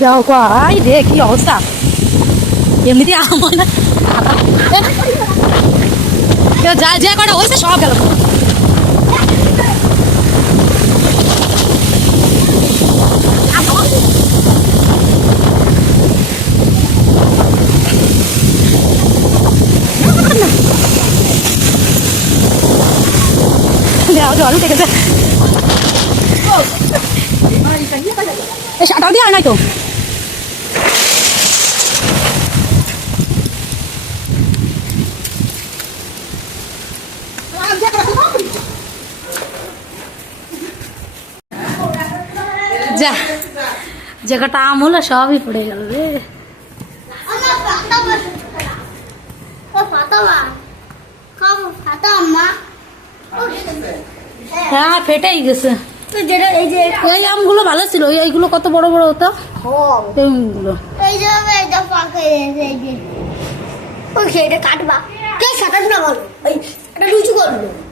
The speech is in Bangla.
যাও কই রে কি অবস্থা এমনিতে আমার না যা যা কটা হয়েছে সব গেল জল উঠে গেছে এই শাটাও দিয়ে আর নাই তো যা যে কটা আম হলো সবই পড়ে গেল রে হ্যাঁ ফেটেই গেছে এই আমগুলো ভালো ছিল এইগুলো কত বড় বড় হতো এইগুলো কাটবা কে সাঁতার না বলো ওই একটা লুচু করবো